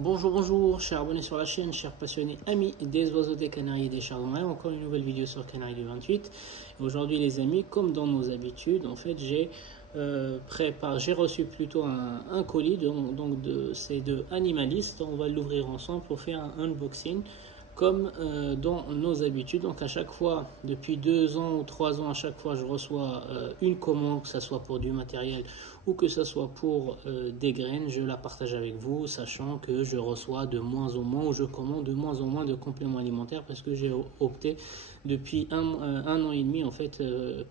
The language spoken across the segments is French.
Bonjour, bonjour, chers abonnés sur la chaîne, chers passionnés, amis des oiseaux, des canaris et des chardons. Encore une nouvelle vidéo sur Canaries du 28. Aujourd'hui les amis, comme dans nos habitudes, en fait j'ai reçu plutôt un colis c'est de Animalist. On va l'ouvrir ensemble pour faire un unboxing comme dans nos habitudes. Donc à chaque fois, depuis 2 ans ou 3 ans, à chaque fois je reçois une commande, que ce soit pour du matériel ou que ce soit pour des graines, je la partage avec vous, sachant que je reçois de moins en moins, ou je commande de moins en moins de compléments alimentaires, parce que j'ai opté depuis un an et demi en fait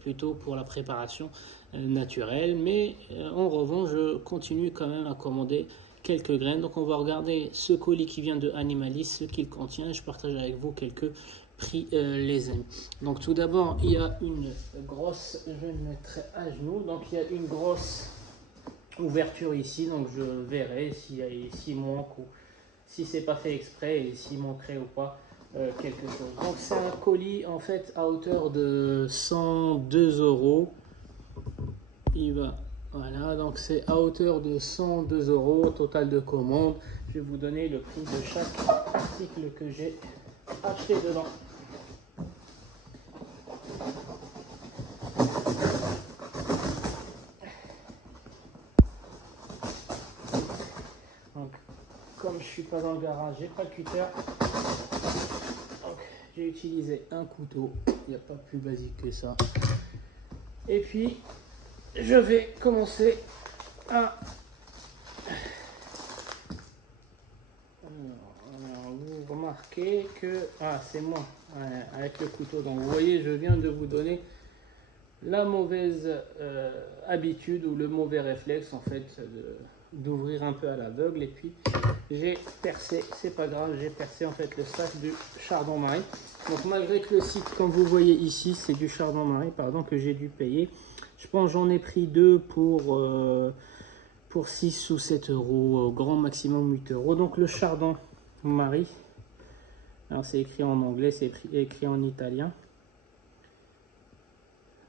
plutôt pour la préparation naturelle. Mais en revanche, je continue quand même à commander quelques graines. Donc on va regarder ce colis qui vient de Animalist, ce qu'il contient. Je partage avec vous quelques prix les amis. Donc tout d'abord il y a une grosse, je vais le mettre à genoux, donc il y a une grosse ouverture ici, donc je verrai s'il manque ou si c'est pas fait exprès et s'il manquerait ou pas quelque chose. Donc c'est un colis en fait à hauteur de 102 euros. Voilà, donc c'est à hauteur de 102 euros total de commande. Je vais vous donner le prix de chaque article que j'ai acheté dedans. Donc, comme je suis pas dans le garage, j'ai pas le cutter. Donc, j'ai utilisé un couteau. Il n'y a pas plus basique que ça. Et puis, je vais commencer à... Alors, vous remarquez que... Ah, c'est moi, avec le couteau. Donc, vous voyez, je viens de vous donner la mauvaise habitude ou le mauvais réflexe, en fait, d'ouvrir un peu à l'aveugle. Et puis, j'ai percé, c'est pas grave, j'ai percé, en fait, le sac du chardon-marie. Donc, malgré que le site, comme vous voyez ici, c'est du chardon-marie, pardon, que j'ai dû payer. Je pense j'en ai pris deux pour 6 ou 7 euros, au grand maximum 8 euros. Donc le chardon-marie, alors c'est écrit en anglais, c'est écrit en italien,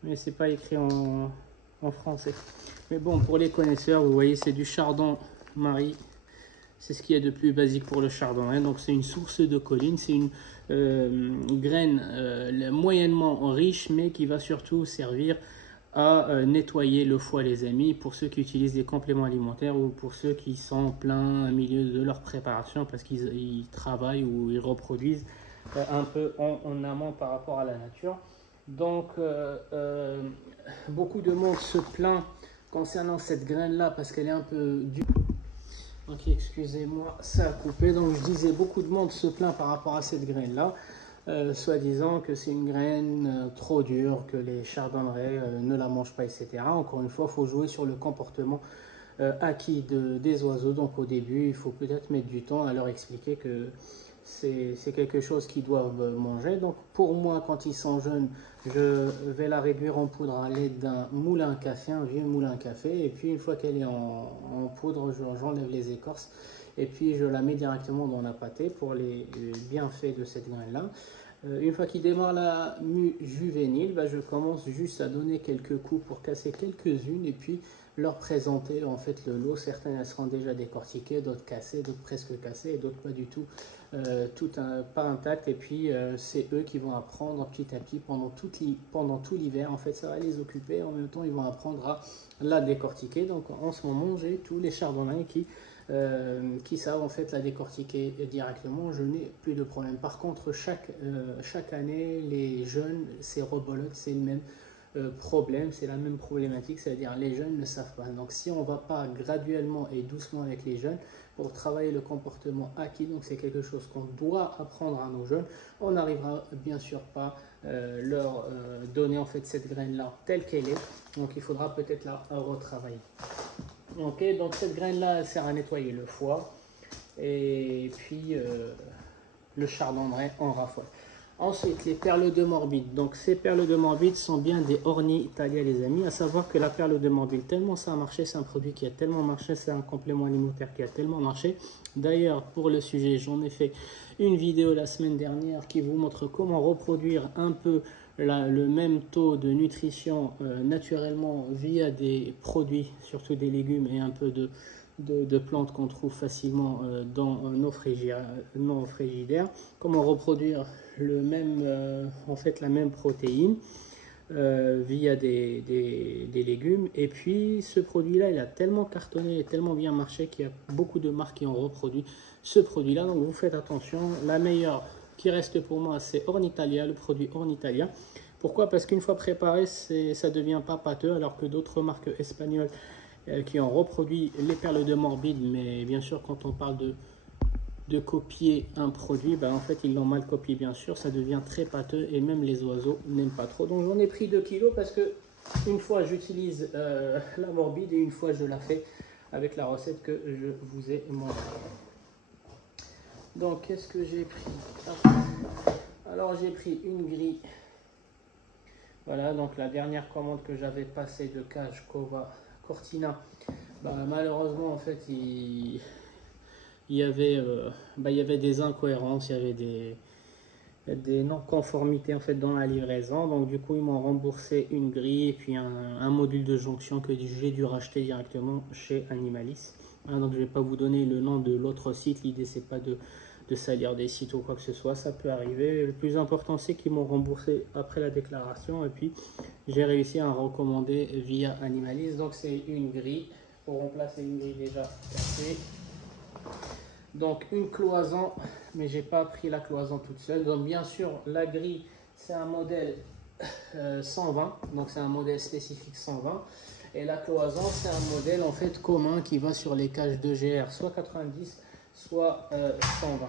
mais c'est pas écrit en français. Mais bon, pour les connaisseurs, vous voyez, c'est du chardon-marie. C'est ce qu'il y a de plus basique pour le chardon, hein. Donc c'est une source de choline, c'est une graine moyennement riche, mais qui va surtout servir à nettoyer le foie les amis, pour ceux qui utilisent des compléments alimentaires ou pour ceux qui sont en plein milieu de leur préparation parce qu'ils travaillent ou ils reproduisent un peu en amont par rapport à la nature. Donc beaucoup de monde se plaint concernant cette graine là parce qu'elle est un peu dure. Ok, excusez-moi, ça a coupé. Donc je disais, beaucoup de monde se plaint par rapport à cette graine là, soi-disant que c'est une graine trop dure, que les chardonnerets ne la mangent pas, etc. Encore une fois, il faut jouer sur le comportement acquis des oiseaux. Donc au début, il faut peut-être mettre du temps à leur expliquer que c'est quelque chose qu'ils doivent manger. Donc pour moi, quand ils sont jeunes, je vais la réduire en poudre à l'aide d'un moulin à café, un vieux moulin à café. Et puis une fois qu'elle est en poudre, j'enlève les écorces. Et puis je la mets directement dans la pâtée pour les bienfaits de cette graine-là. Une fois qu'il démarre la mue juvénile, je commence juste à donner quelques coups pour casser quelques-unes et puis leur présenter en fait le lot. Certaines elles seront déjà décortiquées, d'autres cassées, d'autres presque cassées et d'autres pas du tout, pas intactes. Et puis c'est eux qui vont apprendre petit à petit pendant tout l'hiver. En fait, ça va les occuper. En même temps, ils vont apprendre à la décortiquer. Donc en ce moment, j'ai tous les chardonnays qui savent en fait la décortiquer directement. Je n'ai plus de problème. Par contre, chaque année, les jeunes, c'est rebolote, c'est le même problème, c'est la même problématique, c'est-à-dire les jeunes ne savent pas. Donc si on ne va pas graduellement et doucement avec les jeunes pour travailler le comportement acquis, donc c'est quelque chose qu'on doit apprendre à nos jeunes, on n'arrivera bien sûr pas leur donner en fait cette graine-là telle qu'elle est. Donc il faudra peut-être la retravailler. Ok, donc cette graine-là sert à nettoyer le foie et puis le chardonneret en raffole. Ensuite, les perles de morbide. Donc ces perles de morbide sont bien des Orni Italia les amis. À savoir que la perle de morbide, tellement ça a marché, c'est un produit qui a tellement marché, c'est un complément alimentaire qui a tellement marché. D'ailleurs, pour le sujet, j'en ai fait une vidéo la semaine dernière qui vous montre comment reproduire un peu le même taux de nutrition naturellement via des produits, surtout des légumes et un peu de plantes qu'on trouve facilement dans nos frigidaires. Comment reproduire le même, en fait, la même protéine via des légumes. Et puis ce produit-là, il a tellement cartonné et tellement bien marché qu'il y a beaucoup de marques qui ont reproduit ce produit-là. Donc vous faites attention. La meilleure qui reste pour moi, c'est Ornitalia, le produit Ornitalia. Pourquoi? Parce qu'une fois préparé, ça ne devient pas pâteux, alors que d'autres marques espagnoles qui ont reproduit les perles de morbide, mais bien sûr quand on parle de copier un produit, ben en fait ils l'ont mal copié, bien sûr, ça devient très pâteux et même les oiseaux n'aiment pas trop. Donc j'en ai pris 2 kilos parce que une fois j'utilise la morbide et une fois je la fais avec la recette que je vous ai montrée. Donc qu'est-ce que j'ai pris? Alors j'ai pris une grille. Voilà, donc la dernière commande que j'avais passée de cage Cova Cortina, bah, malheureusement en fait il y avait des incohérences, il y avait des non-conformités en fait dans la livraison. Donc du coup ils m'ont remboursé une grille et puis un module de jonction que j'ai dû racheter directement chez Animalis. Hein, donc je ne vais pas vous donner le nom de l'autre site, l'idée c'est pas de salir des sites ou quoi que ce soit, ça peut arriver. Le plus important c'est qu'ils m'ont remboursé après la déclaration et puis j'ai réussi à en recommander via Animalis. Donc c'est une grille pour remplacer une grille déjà cassée. Donc une cloison, mais j'ai pas pris la cloison toute seule. Donc bien sûr la grille c'est un modèle 120, donc c'est un modèle spécifique 120. Et la cloison c'est un modèle en fait commun qui va sur les cages de GR, soit 90, soit 120.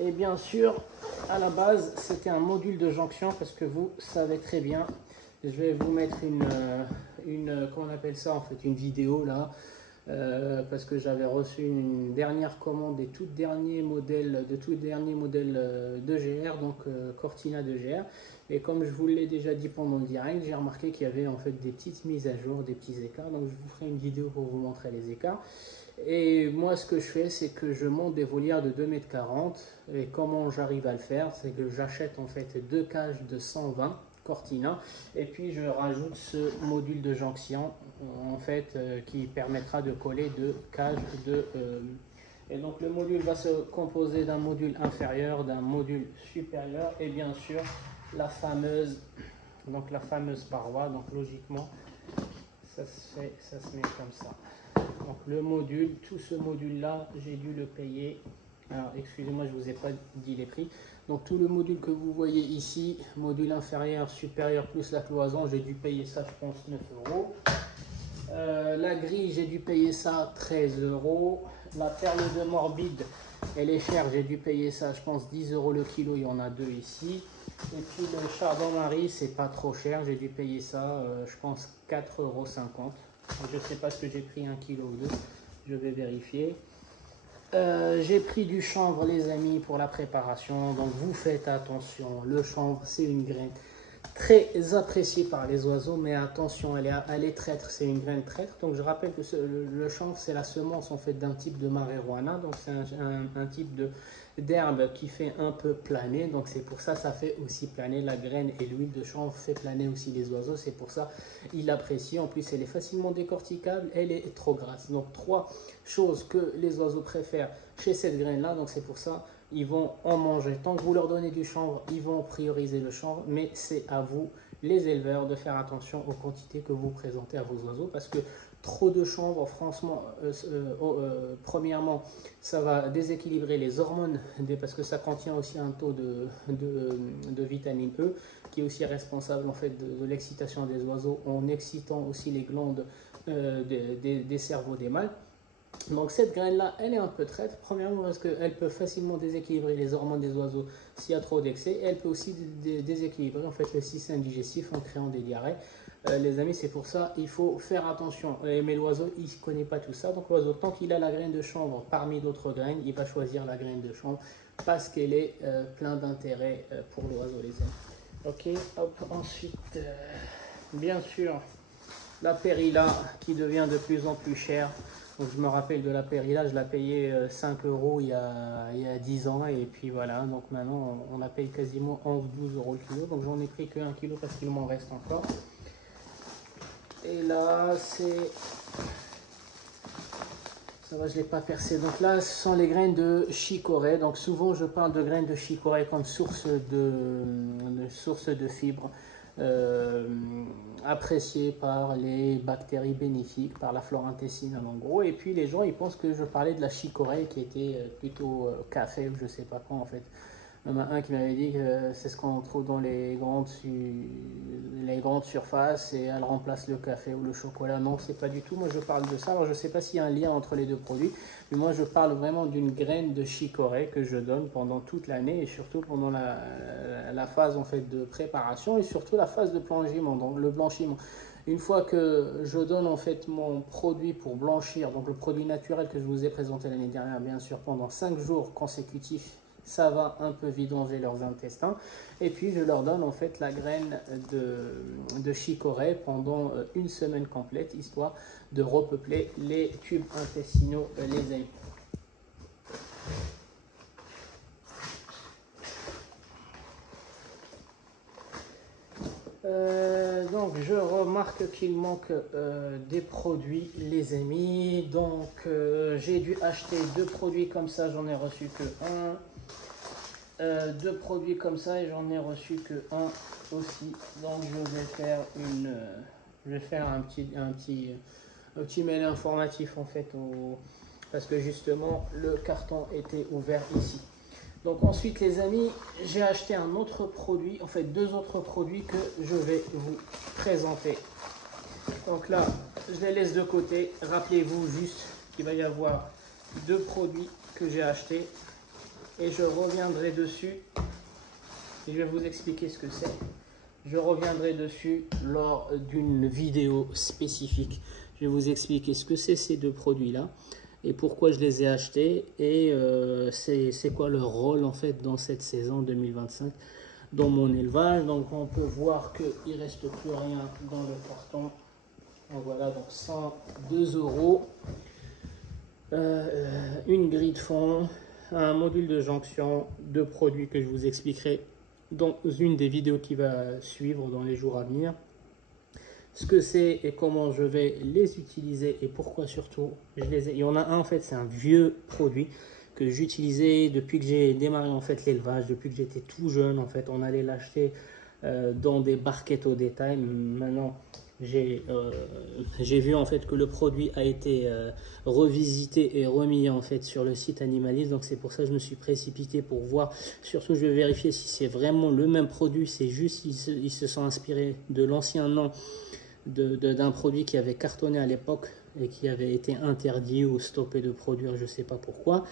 Et bien sûr à la base c'était un module de jonction parce que vous savez très bien, je vais vous mettre comment on appelle ça en fait, une vidéo là. Parce que j'avais reçu une dernière commande des tout derniers modèles de GR, donc Cortina de GR. Et comme je vous l'ai déjà dit pendant le direct, j'ai remarqué qu'il y avait en fait des petites mises à jour, des petits écarts. Donc je vous ferai une vidéo pour vous montrer les écarts. Et moi ce que je fais, c'est que je monte des volières de 2,40 m. Et comment j'arrive à le faire, c'est que j'achète en fait 2 cages de 120 Cortina et puis je rajoute ce module de jonction en fait qui permettra de coller 2 cages et donc le module va se composer d'un module inférieur, d'un module supérieur et bien sûr la fameuse paroi. Donc logiquement ça se met comme ça. Donc le module, tout ce module là j'ai dû le payer. Alors excusez-moi, je vous ai pas dit les prix. Donc tout le module que vous voyez ici, module inférieur, supérieur plus la cloison, j'ai dû payer ça je pense 9 euros. La grille j'ai dû payer ça 13 euros. La perle de morbide elle est chère, j'ai dû payer ça je pense 10 euros le kilo, il y en a 2 ici. Et puis le chardon-marie c'est pas trop cher, j'ai dû payer ça je pense 4,50 euros. Je sais pas ce que j'ai pris, 1 kilo ou 2, je vais vérifier. J'ai pris du chanvre les amis pour la préparation, donc vous faites attention, le chanvre c'est une graine très appréciée par les oiseaux, mais attention elle est traître, c'est une graine traître. Donc je rappelle que le chanvre c'est la semence en fait d'un type de marijuana, donc c'est un type d'herbe qui fait un peu planer, donc c'est pour ça ça fait aussi planer la graine, et l'huile de chanvre fait planer aussi les oiseaux, c'est pour ça il l'apprécie. En plus elle est facilement décorticable, elle est trop grasse. Donc 3 choses que les oiseaux préfèrent chez cette graine là, donc c'est pour ça ils vont en manger. Tant que vous leur donnez du chanvre, ils vont prioriser le chanvre, mais c'est à vous les éleveurs de faire attention aux quantités que vous présentez à vos oiseaux, parce que trop de chanvre, franchement, premièrement, ça va déséquilibrer les hormones, parce que ça contient aussi un taux de vitamine E, qui est aussi responsable en fait de l'excitation des oiseaux, en excitant aussi les glandes des cerveaux des mâles. Donc cette graine-là, elle est un peu traître, premièrement parce qu'elle peut facilement déséquilibrer les hormones des oiseaux s'il y a trop d'excès, et elle peut aussi déséquilibrer en fait le système digestif en créant des diarrhées. Les amis, c'est pour ça il faut faire attention. Mais l'oiseau, il ne connaît pas tout ça, donc l'oiseau, tant qu'il a la graine de chanvre parmi d'autres graines, il va choisir la graine de chanvre parce qu'elle est plein d'intérêt pour l'oiseau, les amis. Ok, hop, ensuite, bien sûr, la périlla qui devient de plus en plus chère. Donc je me rappelle de la périlla, je la payais 5 euros il y a 10 ans, et puis voilà, donc maintenant on la paye quasiment 11-12 euros le kilo. Donc j'en ai pris que 1 kilo parce qu'il m'en reste encore. Et là Ça va, je ne l'ai pas percé. Donc là, ce sont les graines de chicorée. Donc souvent, je parle de graines de chicorée comme source de fibres appréciées par les bactéries bénéfiques, par la flore intestinale en gros. Et puis les gens, ils pensent que je parlais de la chicorée qui était plutôt café ou je ne sais pas quoi en fait. Il y en a un qui m'avait dit que c'est ce qu'on trouve dans les grandes surfaces et elle remplace le café ou le chocolat. Non, c'est pas du tout. Moi, je parle de ça. Alors, je ne sais pas s'il y a un lien entre les deux produits, mais moi, je parle vraiment d'une graine de chicorée que je donne pendant toute l'année et surtout pendant la phase en fait de préparation et surtout la phase de blanchiment, donc le blanchiment. Une fois que je donne en fait mon produit pour blanchir, donc le produit naturel que je vous ai présenté l'année dernière, bien sûr, pendant 5 jours consécutifs, ça va un peu vidanger leurs intestins et puis je leur donne en fait la graine de chicorée pendant une semaine complète histoire de repeupler les tubes intestinaux, les amis. Donc je remarque qu'il manque des produits les amis, donc j'ai dû acheter 2 produits comme ça, j'en ai reçu que un. 2 produits comme ça et j'en ai reçu que un aussi, donc je vais faire un petit mail informatif en fait parce que justement le carton était ouvert ici. Donc ensuite les amis, j'ai acheté un autre produit, en fait 2 autres produits que je vais vous présenter. Donc là je les laisse de côté, rappelez-vous juste qu'il va y avoir 2 produits que j'ai achetés et je reviendrai dessus et je vais vous expliquer ce que c'est. Je reviendrai dessus lors d'une vidéo spécifique. Je vais vous expliquer ce que c'est ces 2 produits là et pourquoi je les ai achetés et c'est quoi leur rôle en fait dans cette saison 2025 dans mon élevage. Donc on peut voir qu'il ne reste plus rien dans le carton. Donc voilà, donc 102 €, une grille de fond, un module de jonction, 2 produits que je vous expliquerai dans une des vidéos qui va suivre dans les jours à venir. Ce que c'est et comment je vais les utiliser et pourquoi surtout je les ai. Il y en a un en fait, c'est un vieux produit que j'utilisais depuis que j'ai démarré en fait l'élevage, depuis que j'étais tout jeune en fait. On allait l'acheter dans des barquettes au détail. Maintenant, j'ai vu en fait que le produit a été revisité et remis en fait sur le site Animaliste, donc c'est pour ça que je me suis précipité pour voir. Surtout, je vais vérifier si c'est vraiment le même produit. C'est juste ils se sont inspirés de l'ancien nom d'un produit qui avait cartonné à l'époque et qui avait été interdit ou stoppé de produire, je ne sais pas pourquoi.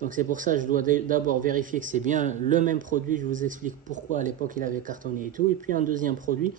Donc c'est pour ça que je dois d'abord vérifier que c'est bien le même produit. Je vous explique pourquoi à l'époque il avait cartonné et tout. Et puis un deuxième produit,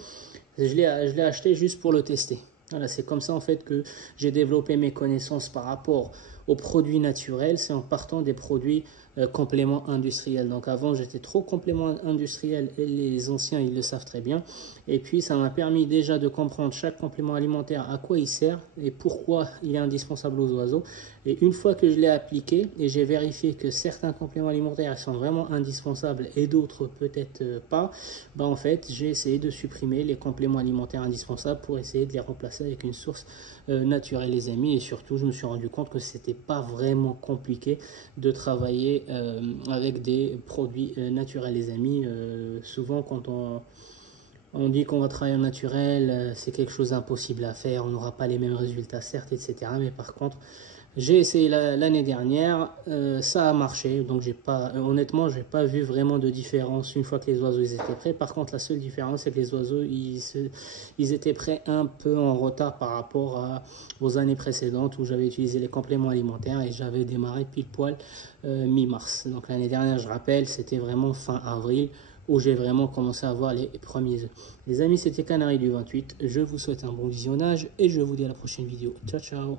je l'ai acheté juste pour le tester. Voilà, c'est comme ça en fait que j'ai développé mes connaissances par rapport aux produits naturels. C'est en partant des produits compléments industriels. Donc avant j'étais trop complément industriel et les anciens ils le savent très bien. Et puis ça m'a permis déjà de comprendre chaque complément alimentaire, à quoi il sert et pourquoi il est indispensable aux oiseaux. Et une fois que je l'ai appliqué et j'ai vérifié que certains compléments alimentaires sont vraiment indispensables et d'autres peut-être pas, bah en fait j'ai essayé de supprimer les compléments alimentaires indispensables pour essayer de les remplacer avec une source naturelle les amis. Et surtout je me suis rendu compte que c'était pas vraiment compliqué de travailler avec des produits naturels les amis. Souvent quand on dit qu'on va travailler en naturel, c'est quelque chose d'impossible à faire, on n'aura pas les mêmes résultats certes, etc. Mais par contre, j'ai essayé l'année dernière, ça a marché, donc honnêtement, j'ai pas vu vraiment de différence une fois que les oiseaux ils étaient prêts. Par contre, la seule différence, c'est que les oiseaux, ils étaient prêts un peu en retard par rapport aux années précédentes où j'avais utilisé les compléments alimentaires et j'avais démarré pile poil mi-mars. Donc l'année dernière, je rappelle, c'était vraiment fin avril où j'ai vraiment commencé à voir les premiers œufs. Les amis, c'était Canari du 28. Je vous souhaite un bon visionnage et je vous dis à la prochaine vidéo. Ciao, ciao.